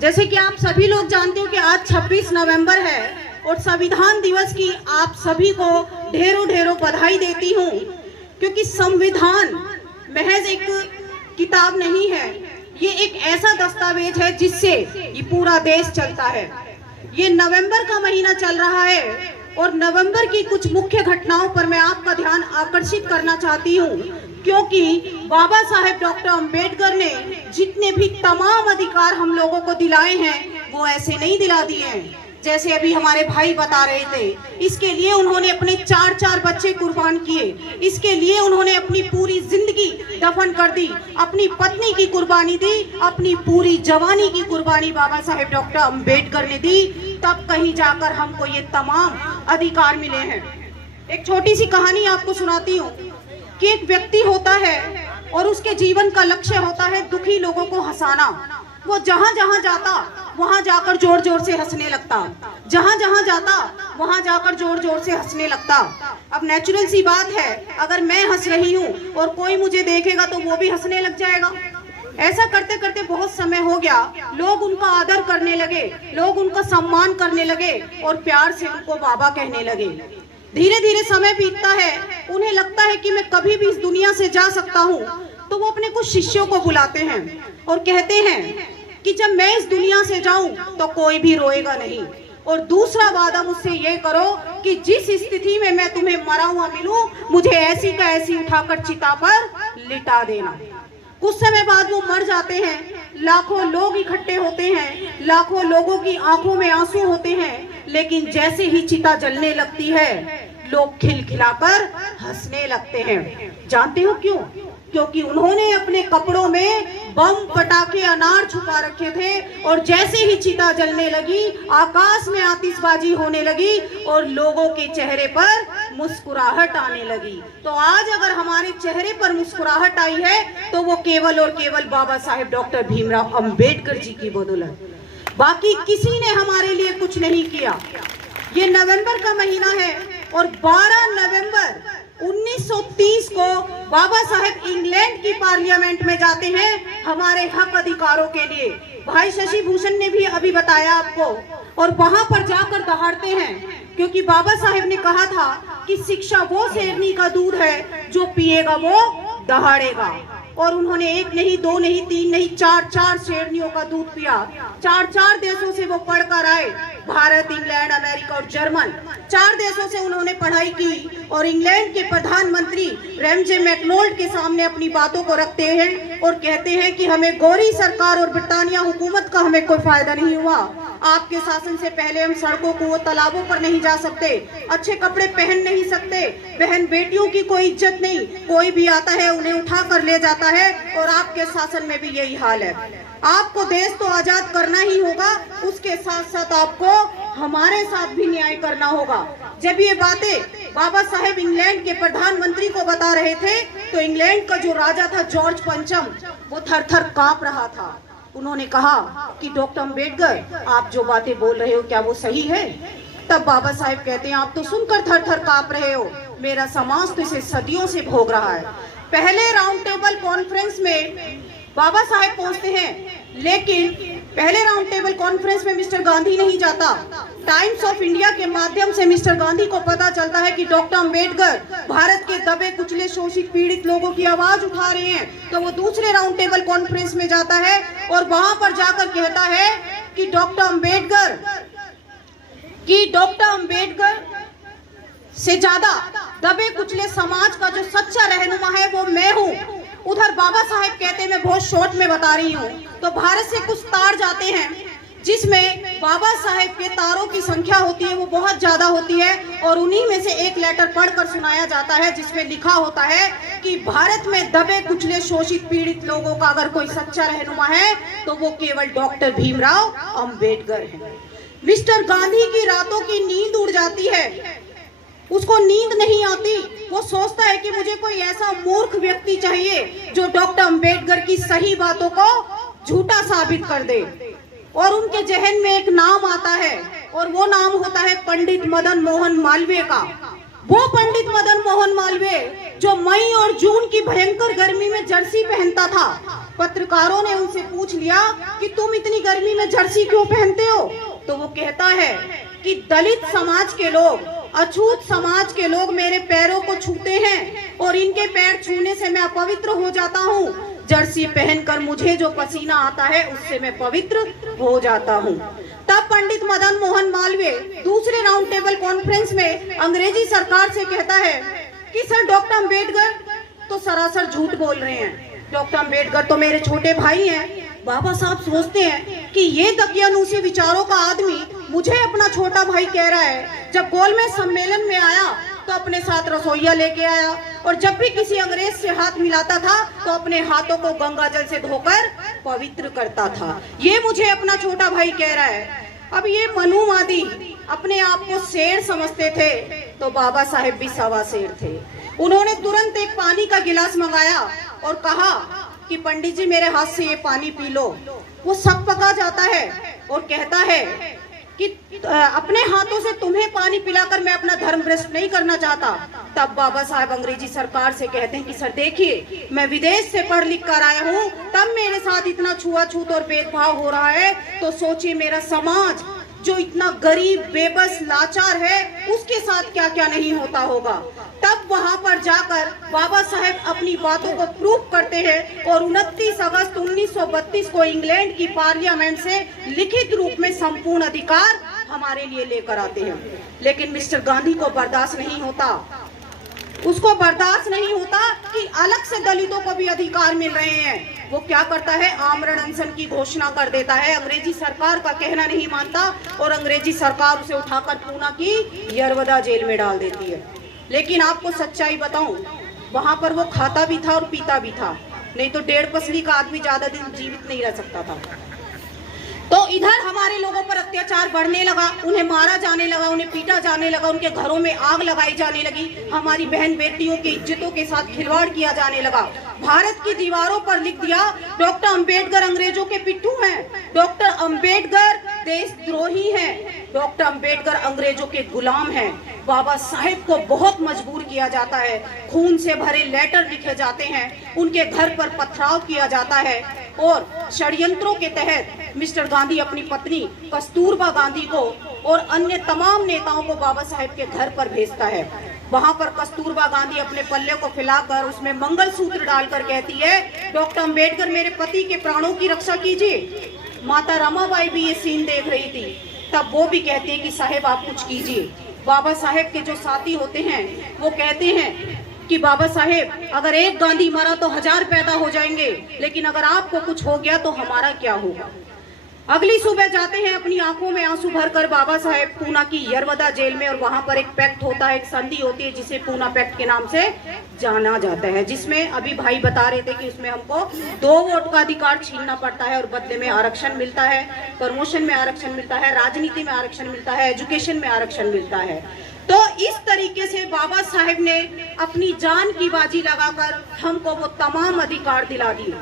जैसे कि आप सभी लोग जानते हो कि आज 26 नवंबर है और संविधान दिवस की आप सभी को ढेरों ढेरों बधाई देती हूँ, क्योंकि संविधान महज एक किताब नहीं है, ये एक ऐसा दस्तावेज है जिससे ये पूरा देश चलता है। ये नवंबर का महीना चल रहा है और नवंबर की कुछ मुख्य घटनाओं पर मैं आपका ध्यान आकर्षित करना चाहती हूँ, क्योंकि बाबा साहेब डॉक्टर अंबेडकर ने जितने भी तमाम अधिकार हम लोगों को दिलाए हैं वो ऐसे नहीं दिला दिए हैं। जैसे अभी हमारे भाई बता रहे थे, इसके लिए उन्होंने अपने 4 बच्चे कुर्बान किए, इसके लिए उन्होंने अपनी पूरी जिंदगी दफन कर दी, अपनी पत्नी की कुर्बानी दी, अपनी पूरी जवानी की कुर्बानी बाबा साहेब डॉक्टर अंबेडकर ने दी, तब कहीं जाकर हमको ये तमाम अधिकार मिले हैं। एक छोटी सी कहानी आपको सुनाती हूँ कि एक व्यक्ति होता है और उसके जीवन का लक्ष्य होता है दुखी लोगों को हंसाना। वो जहां जहां जाता वहां जाकर जोर जोर से हंसने लगता, जहां जहां जाता वहां जाकर जोर जोर से हंसने लगता। अब नेचुरल सी बात है, अगर मैं हंस रही हूँ और कोई मुझे देखेगा तो वो भी हंसने लग जाएगा। ऐसा करते करते बहुत समय हो गया, लोग उनका आदर करने लगे, लोग उनका सम्मान करने लगे और प्यार से उनको बाबा कहने लगे। धीरे धीरे समय बीतता है, उन्हें लगता है कि मैं कभी भी इस दुनिया से जा सकता हूँ, तो वो अपने कुछ शिष्यों को बुलाते हैं और कहते हैं कि जब मैं इस दुनिया से जाऊं तो कोई भी रोएगा नहीं, और दूसरा वादा मुझसे ये करो कि जिस स्थिति में मैं तुम्हें मरा हुआ मिलूं, मुझे ऐसी का ऐसी उठाकर चिता पर लिटा देना। कुछ समय बाद वो मर जाते हैं, लाखों लोग इकट्ठे होते हैं, लाखों लोगों की आंखों में आंसू होते हैं, लेकिन जैसे ही चिता जलने लगती है लोग खिलखिलाकर हंसने लगते हैं। जानते हो क्यों? क्योंकि उन्होंने अपने कपड़ों में बम, पटाखे, अनार छुपा रखे थे और जैसे ही चिता जलने लगी, आकाश में आतिशबाजी होने लगी और लोगों के चेहरे पर मुस्कुराहट आने लगी। तो आज अगर हमारे चेहरे पर मुस्कुराहट आई है तो वो केवल और केवल बाबा साहेब डॉक्टर भीमराव अंबेडकर जी की बदौलत, बाकी किसी ने हमारे लिए कुछ नहीं किया। ये नवंबर का महीना है और 12 नवंबर 1930 को बाबा साहेब इंग्लैंड की पार्लियामेंट में जाते हैं हमारे हक अधिकारों के लिए। भाई शशि भूषण ने भी अभी बताया आपको, और वहां पर जाकर दहाड़ते हैं, क्योंकि बाबा साहेब ने कहा था कि शिक्षा वो शेरनी का दूध है जो पिएगा वो दहाड़ेगा। और उन्होंने एक नहीं, दो नहीं, तीन नहीं, 4 शेरनियों का दूध पिया। 4 देशों से वो पढ़कर आए, भारत, इंग्लैंड, अमेरिका और जर्मन, 4 देशों से उन्होंने पढ़ाई की और इंग्लैंड के प्रधानमंत्री रैमजे मैकडॉनल्ड के सामने अपनी बातों को रखते हैं और कहते हैं कि हमें गोरी सरकार और ब्रिटानिया हुकूमत का हमें कोई फायदा नहीं हुआ। आपके शासन से पहले हम सड़कों को, तालाबों पर नहीं जा सकते, अच्छे कपड़े पहन नहीं सकते, बहन बेटियों की कोई इज्जत नहीं, कोई भी आता है उन्हें उठा कर ले जाता है, और आपके शासन में भी यही हाल है। आपको देश तो आजाद करना ही होगा, उसके साथ साथ आपको हमारे साथ भी न्याय करना होगा। जब ये बातें बाबा साहेब इंग्लैंड के प्रधानमंत्री को बता रहे थे तो इंग्लैंड का जो राजा था जॉर्ज पंचम, वो थर थर कांप रहा था। उन्होंने कहा कि डॉक्टर अंबेडकर, आप जो बातें बोल रहे हो क्या वो सही है? तब बाबा साहेब कहते हैं, आप तो सुनकर थर थर कांप रहे हो, मेरा समाज तो इसे सदियों से भोग रहा है। पहले राउंड टेबल कॉन्फ्रेंस में बाबा साहेब पहुंचते हैं, लेकिन पहले राउंड टेबल कॉन्फ्रेंस में मिस्टर गांधी नहीं जाता। टाइम्स ऑफ इंडिया के माध्यम से मिस्टर गांधी को पता चलता है कि डॉक्टर अंबेडकर भारत के दबे कुचले, शोषित, पीड़ित लोगों की आवाज उठा रहे हैं। तो वो दूसरे राउंड टेबल कॉन्फ्रेंस में जाता है और वहां पर जाकर कहता है कि डॉक्टर अंबेडकर से ज्यादा दबे कुचले समाज का जो सच्चा रहनुमा है वो मैं हूँ। उधर बाबा साहेब कहते हैं, मैं बहुत शॉर्ट में बता रही हूँ, तो भारत से कुछ तार जाते हैं जिसमें बाबा साहेब के तारों की संख्या होती है वो बहुत ज्यादा होती है, और उन्हीं में से एक लेटर पढ़कर सुनाया जाता है जिसमें लिखा होता है कि भारत में दबे कुचले, शोषित, पीड़ित लोगों का अगर कोई सच्चा रहनुमा है तो वो केवल डॉक्टर भीमराव अंबेडकर है। मिस्टर गांधी की रातों की नींद उड़ जाती है, उसको नींद नहीं आती। वो सोचता है कि मुझे कोई ऐसा मूर्ख व्यक्ति चाहिए जो डॉक्टर अंबेडकर की सही बातों को झूठा साबित कर दे, और उनके जहन में एक नाम आता है और वो नाम होता है पंडित मदन मोहन मालवीय का। वो पंडित मदन मोहन मालवीय जो मई और जून की भयंकर गर्मी में जर्सी पहनता था, पत्रकारों ने उनसे पूछ लिया कि तुम इतनी गर्मी में जर्सी क्यों पहनते हो? तो वो कहता है कि दलित समाज के लोग, अछूत समाज के लोग मेरे पैरों को छूते हैं और इनके पैर छूने से मैं अपवित्र हो जाता हूँ। जर्सी पहनकर मुझे जो पसीना आता है उससे मैं पवित्र हो जाता हूँ। तब पंडित मदन मोहन मालवीय दूसरे राउंड टेबल कॉन्फ्रेंस में अंग्रेजी सरकार से कहता है कि सर, डॉक्टर अंबेडकर तो सरासर झूठ बोल रहे हैं। डॉक्टर अंबेडकर तो मेरे छोटे भाई हैं। बाबा साहब सोचते हैं कि ये दकियानूसी विचारों का आदमी मुझे अपना छोटा भाई कह रहा है। जब गोलमेज सम्मेलन में आया तो अपने साथ रसोइया लेके आया और जब भी किसी अंग्रेज से हाथ मिलाता था तो अपने हाथों को गंगा जल से धोकर पवित्र करता था। ये मुझे अपना छोटा भाई कह रहा है। अब ये मनुवादी अपने आप को शेर समझते थे तो बाबा साहेब भी सवा शेर थे। उन्होंने तुरंत एक पानी का गिलास मंगाया और कहा कि पंडित जी, मेरे हाथ से ये पानी पी लो। वो सब पका जाता है और कहता है कि अपने हाथों से तुम्हें पानी पिलाकर मैं अपना धर्म भ्रष्ट नहीं करना चाहता। तब बाबा साहब अंग्रेजी सरकार से कहते हैं कि सर देखिए, मैं विदेश से पढ़ लिख कर आया हूँ, तब मेरे साथ इतना छुआछूत और भेदभाव हो रहा है, तो सोचिए मेरा समाज जो इतना गरीब, बेबस, लाचार है, उसके साथ क्या क्या नहीं होता होगा। तब वहां पर जाकर बाबा साहेब अपनी बातों को प्रूव करते हैं और 29 अगस्त 1932 को इंग्लैंड की पार्लियामेंट से लिखित रूप में संपूर्ण अधिकार हमारे लिए लेकर आते हैं। लेकिन मिस्टर गांधी को बर्दाश्त नहीं होता, उसको बर्दाश्त नहीं होता कि अलग से दलितों को भी अधिकार मिल रहे हैं। वो क्या करता है, आमरण अनशन की घोषणा कर देता है। अंग्रेजी सरकार का कहना नहीं मानता और अंग्रेजी सरकार उसे उठाकर पूना की यरवदा जेल में डाल देती है। लेकिन आपको सच्चाई बताऊं, वहां पर वो खाता भी था और पीता भी था, नहीं तो 1.5 पसली का आदमी ज्यादा दिन जीवित नहीं रह सकता था। तो इधर हमारे लोगों पर अत्याचार बढ़ने लगा, उन्हें मारा जाने लगा, उन्हें पीटा जाने लगा, उनके घरों में आग लगाई जाने लगी, हमारी बहन बेटियों की इज्जतों के साथ खिलवाड़ किया जाने लगा। भारत की दीवारों पर लिख दिया, डॉक्टर अंबेडकर अंग्रेजों के पिट्ठू हैं, डॉक्टर अंबेडकर देशद्रोही हैं, डॉक्टर अंबेडकर अंग्रेजों के गुलाम हैं। बाबा साहेब को बहुत मजबूर किया जाता है, खून से भरे लेटर लिखे जाते हैं, उनके घर पर पथराव किया जाता है और षड्यंत्रों के तहत मिस्टर गांधी अपनी पत्नी कस्तूरबा गांधी को और अन्य तमाम नेताओं को बाबा साहेब के घर पर भेजता है। वहां पर कस्तूरबा गांधी अपने पल्ले को फैलाकर उसमें मंगलसूत्र डालकर कहती है, डॉक्टर अंबेडकर मेरे पति के प्राणों की रक्षा कीजिए। माता रमाबाई भी ये सीन देख रही थी, तब वो भी कहती है कि साहेब आप कुछ कीजिए। बाबा साहेब के जो साथी होते हैं वो कहते हैं कि बाबा साहेब, अगर एक गांधी मरा तो 1000 पैदा हो जाएंगे, लेकिन अगर आपको कुछ हो गया तो हमारा क्या होगा। अगली सुबह जाते हैं अपनी आंखों में आंसू भरकर बाबा साहेब पूना की यरवदा जेल में, और वहां पर एक पैक्ट होता है, एक संधि होती है जिसे पूना पैक्ट के नाम से जाना जाता है, जिसमें अभी भाई बता रहे थे कि उसमें हमको 2 वोट का अधिकार छीनना पड़ता है और बदले में आरक्षण मिलता है, प्रमोशन में आरक्षण मिलता है, राजनीति में आरक्षण मिलता है, एजुकेशन में आरक्षण मिलता है। तो इस तरीके से बाबा साहेब ने अपनी जान की बाजी लगाकर हमको वो तमाम अधिकार दिला दिए।